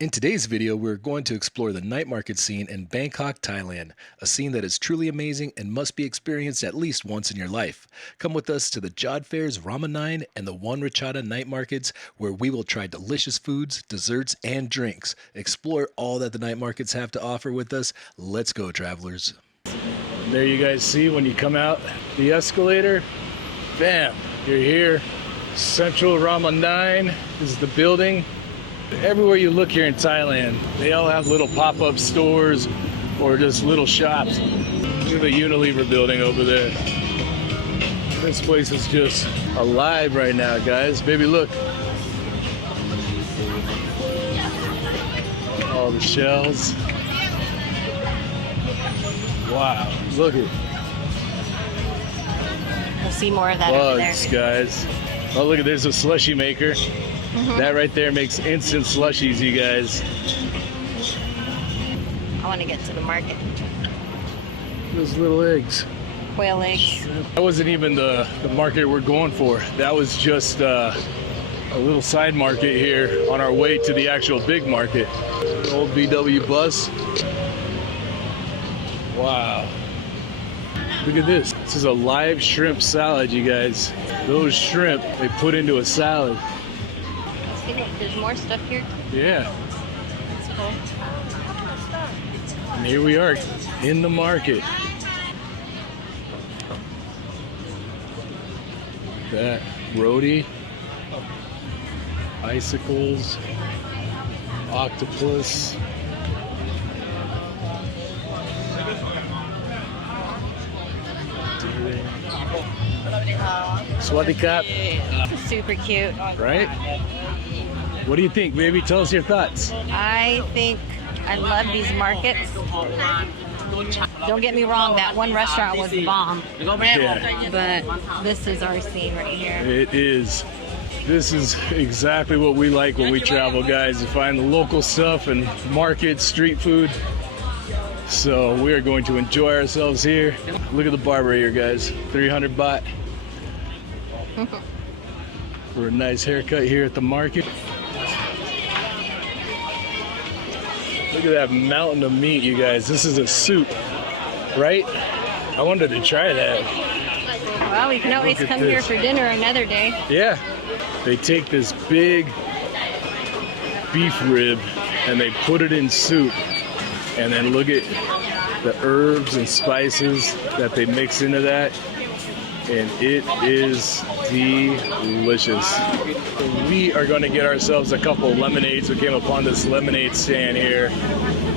In today's video, we're going to explore the night market scene in Bangkok, Thailand, a scene that is truly amazing and must be experienced at least once in your life. Come with us to the Jodd Fairs Rama and the One Ratchada Night Markets, where we will try delicious foods, desserts, and drinks. Explore all that the night markets have to offer with us. Let's go, travelers. There you guys see when you come out the escalator, bam, you're here. Central Rama 9 is the building. Everywhere you look here in Thailand, they all have little pop-up stores or just little shops. Look at the Unilever building over there. This place is just alive right now, guys. Baby, look. All the shells. Wow, look at We'll see more of that over there. bugs, guys. Oh, look at, there's a slushie maker. That right there makes instant slushies, you guys. I want to get to the market. Those little eggs. Quail eggs. That wasn't even the market we're going for. That was just a little side market here on our way to the actual big market. Old VW bus. Wow. Look at this. This is a live shrimp salad, you guys. Those shrimp, they put into a salad. There's more stuff here. Yeah. That's cool. And here we are in the market. That roti, icicles, octopus. Swadikap, Super cute. right? What do you think, baby? Tell us your thoughts. I think I love these markets. Don't get me wrong, that one restaurant was the bomb. Yeah, But this is our scene right here. it is. This is exactly what we like when we travel, guys, to find the local stuff and market, street food. So we are going to enjoy ourselves here. Look at the barber here, guys. 300 baht for a nice haircut here at the market. Look at that mountain of meat, you guys. This is a soup, right? I wanted to try that. Well, we can always Look at come here this. for dinner another day. Yeah. They take this big beef rib and they put it in soup. And then look at the herbs and spices that they mix into that. And it is delicious. We are going to get ourselves a couple lemonades. We came upon this lemonade stand here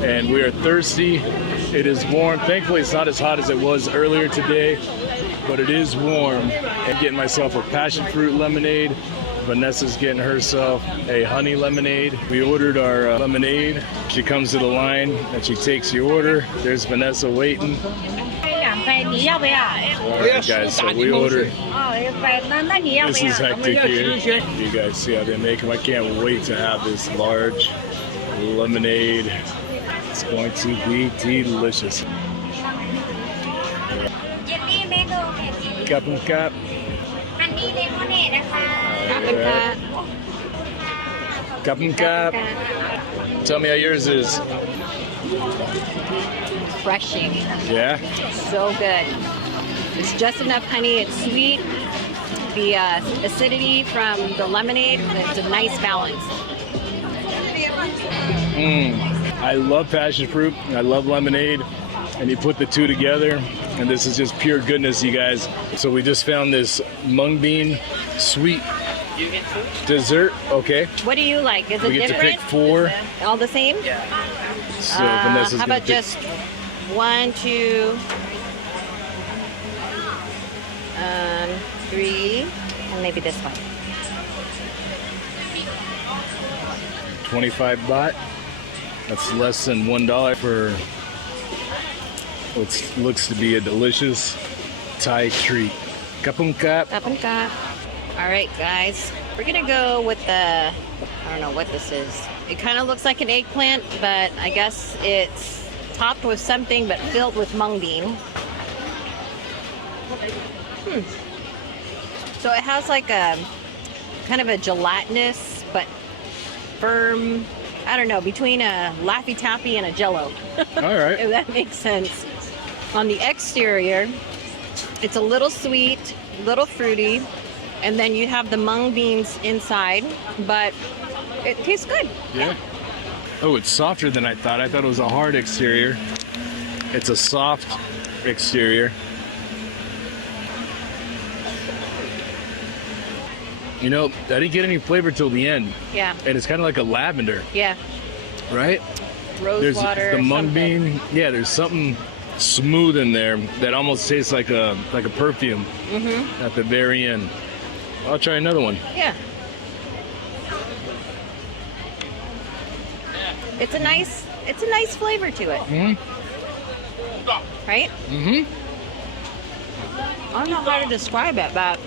and we are thirsty. It is warm. Thankfully, it's not as hot as it was earlier today, but it is warm. I'm getting myself a passion fruit lemonade. Vanessa's getting herself a honey lemonade. We ordered our lemonade. She comes to the line and she takes the order. There's Vanessa waiting. Alright guys, so we ordered. This is hectic here. You guys see how they make them. I can't wait to have this large lemonade. It's going to be delicious. Cup and cup. Cup and cup. Tell me how yours is. Refreshing. Yeah? So good. It's just enough honey. It's sweet. The acidity from the lemonade, it's a nice balance. I love passion fruit. I love lemonade. And you put the two together, and this is just pure goodness, you guys. So we just found this mung bean sweet dessert. Okay. What do you like? Is it We get to different? pick 4. All the same? So Vanessa's how gonna about pick just 1, 2, 3, and maybe this one. 25 baht. That's less than $1 for what looks to be a delicious Thai treat. Kapung kap. Up and cut. All right, guys. We're gonna go with the, I don't know what this is. It kind of looks like an eggplant, but I guess it's topped with something but filled with mung bean. So it has like a kind of a gelatinous but firm, I don't know, between a Laffy Taffy and a Jello. All right. If that makes sense. On the exterior, it's a little sweet, little fruity, and then you have the mung beans inside, but it tastes good. Yeah. Oh, it's softer than I thought. I thought it was a hard exterior. It's a soft exterior. You know, I didn't get any flavor till the end. Yeah. And it's kind of like a lavender, Yeah. right? Rose There's water. the mung something. bean. Yeah, there's something smooth in there that almost tastes like a perfume at the very end. I'll try another one. Yeah. It's a nice flavor to it. Right? I don't know how to describe it, but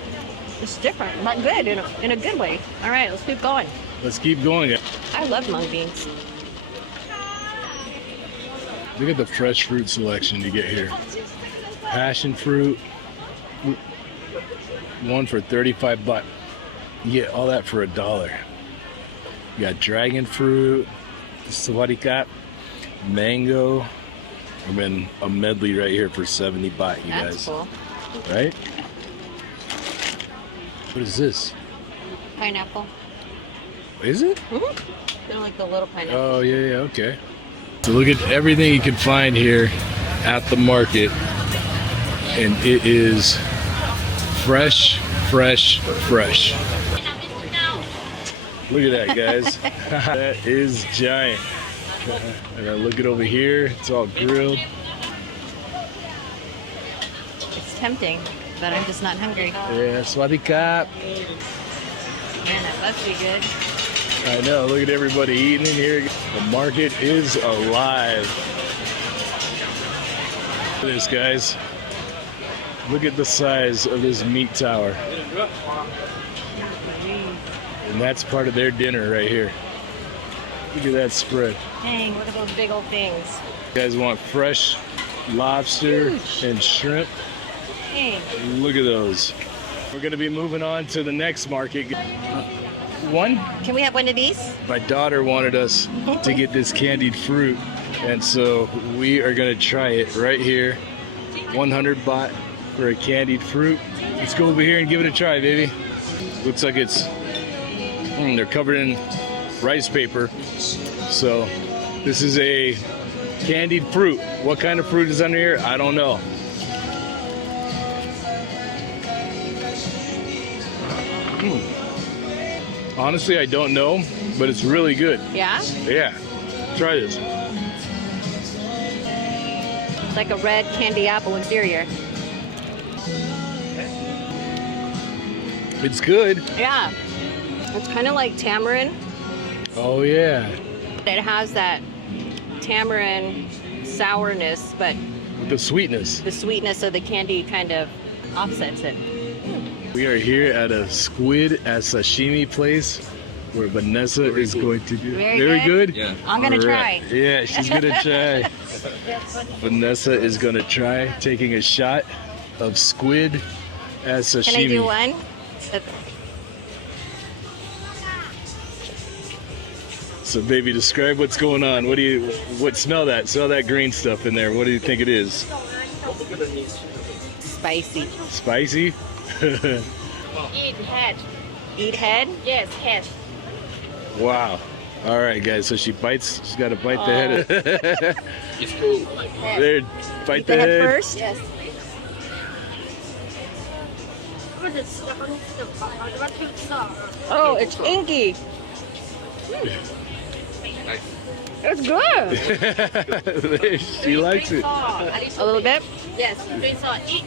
it's different, but good in a good way. All right, let's keep going. Let's keep going. I love mung beans. Look at the fresh fruit selection you get here. Passion fruit, one for 35 baht. You get all that for $1. You got dragon fruit, sawadika, mango, and then a medley right here for 70 baht, you That's guys. cool. Right? What is this? Pineapple. Is it? They're like the little pineapple. Oh, yeah, okay. So look at everything you can find here at the market. And it is fresh, fresh, fresh. Look at that, guys. That is giant. And I look it over here. It's all grilled. It's tempting, but I'm just not hungry. Yeah, swadika. Man, that must be good. I know. Look at everybody eating in here. The market is alive. Look at this, guys. Look at the size of this meat tower. And that's part of their dinner right here. Look at that spread. Dang, look at those big old things. You guys want fresh lobster Huge. and shrimp? Dang. Look at those. We're going to be moving on to the next market. One, Can we have one of these? my daughter wanted us to get this candied fruit. And so we are going to try it right here. 100 baht for a candied fruit. Let's go over here and give it a try, baby. Looks like it's, they're covered in rice paper. So this is a candied fruit. What kind of fruit is under here? I don't know. Honestly, I don't know, but it's really good. Yeah? Yeah, try this. It's like a red candy apple exterior. It's good. Yeah. It's kind of like tamarind. Oh yeah, It has that tamarind sourness, but with the sweetness. the sweetness of the candy kind of offsets it. We are here at a squid at sashimi place where Vanessa is going to do. Very good. Yeah. I'm gonna All right. try. Yeah, she's gonna try. Vanessa is gonna try taking a shot of squid as sashimi. Can I do one? So, baby, describe what's going on. What smell that? Smell that green stuff in there. What do you think it is? Spicy. Spicy? Eat head. Eat head? Yes, head. Wow. All right, guys. So she bites. She's got to bite the head. It's cool. There, bite Eat the head first? Yes. Oh, it's inky. It's good. She likes it. A little bit? Yes, drink salt. Eat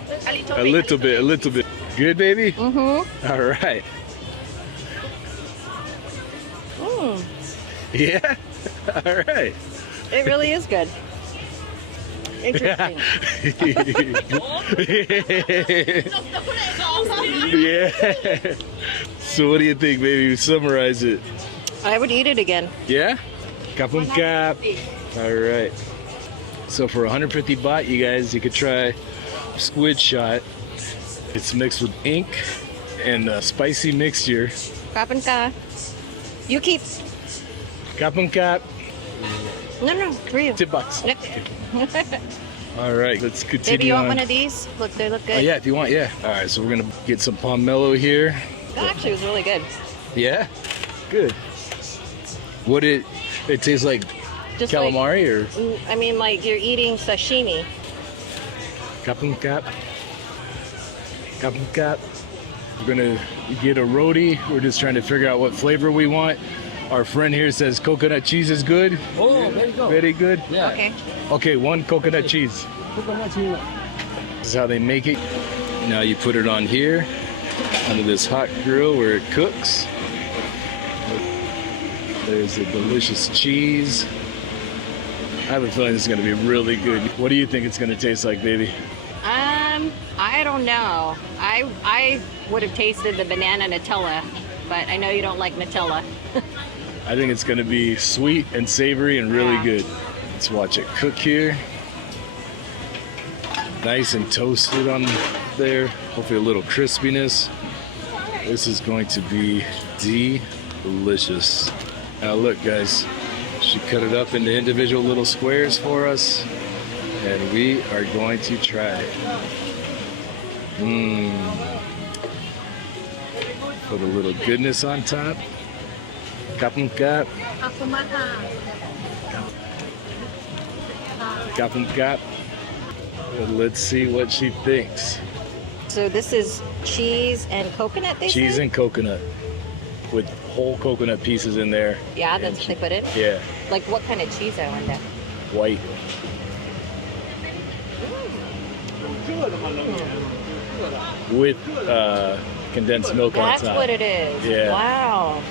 A little bit. A little bit. Good, baby. Mm-hmm. All right. Mm, Yeah. All right. it really is good. Interesting. Yeah. So what do you think, baby? Summarize it. I would eat it again. Yeah? Kapun kap. All right. So for 150 baht, you guys, you could try squid shot. It's mixed with ink and a spicy mixture. Kapan ka? You keep Kapung kap. No, for you. $10. Yep. All right, let's continue. Baby, you want on. one of these? Look, they look good. Oh, yeah, if you want, yeah. All right, so we're gonna get some pomelo here. That actually was really good. Yeah, good. What it tastes like Just calamari like, or I mean, like you're eating sashimi. kapung kap. Kapung kap. We're gonna get a roti. We're just trying to figure out what flavor we want. Our friend here says coconut cheese is good. Oh, very good. Very good. Yeah. Okay. Okay, one coconut cheese. This is how they make it. Now you put it on here, under this hot grill where it cooks. There's a delicious cheese. I have a feeling this is gonna be really good. What do you think it's gonna taste like, baby? I don't know. I would have tasted the banana Nutella, but I know you don't like Nutella. I think it's gonna be sweet and savory and really Yeah. good. Let's watch it cook here. Nice and toasted on there. Hopefully a little crispiness. This is going to be delicious. Now look, guys, she cut it up into individual little squares for us, and we are going to try it. Put a little goodness on top. Kapung kap. Kapung kap. And let's see what she thinks. So this is cheese and coconut, they Cheese said? and coconut with whole coconut pieces in there. Yeah, that's what they put in? Yeah, Like what kind of cheese, I wonder? white. With condensed milk That's on top. what it is. Yeah. Wow.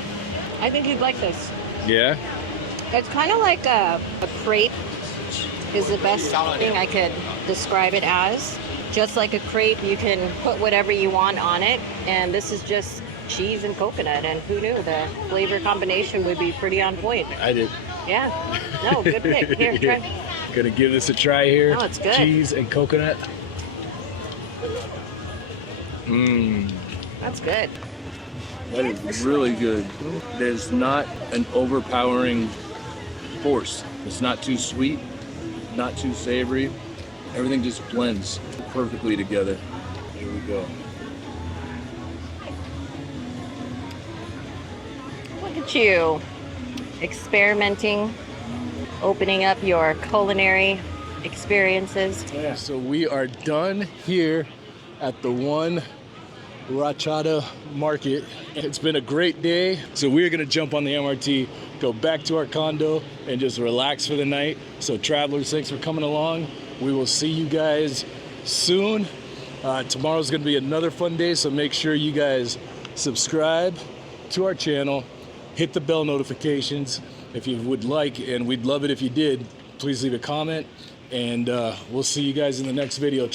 I think you'd like this. Yeah? It's kind of like a crepe is the best thing I could describe it as. Just like a crepe, you can put whatever you want on it. And this is just cheese and coconut. And who knew the flavor combination would be pretty on point. I did. Yeah. No, good pick. Here, try. Gonna give this a try here. Oh, it's good. Cheese and coconut. Mmm. That's good. That is really good. There's not an overpowering force. It's not too sweet, not too savory. Everything just blends perfectly together. Here we go. Look at you. Experimenting, opening up your culinary experiences. Yeah, so we are done here at the One Ratchada Market. It's been a great day. So we're gonna jump on the MRT, go back to our condo, and just relax for the night. So travelers, thanks for coming along. We will see you guys soon. Tomorrow's gonna be another fun day, so make sure you guys subscribe to our channel, hit the bell notifications if you would like, and we'd love it if you did. Please leave a comment, and we'll see you guys in the next video.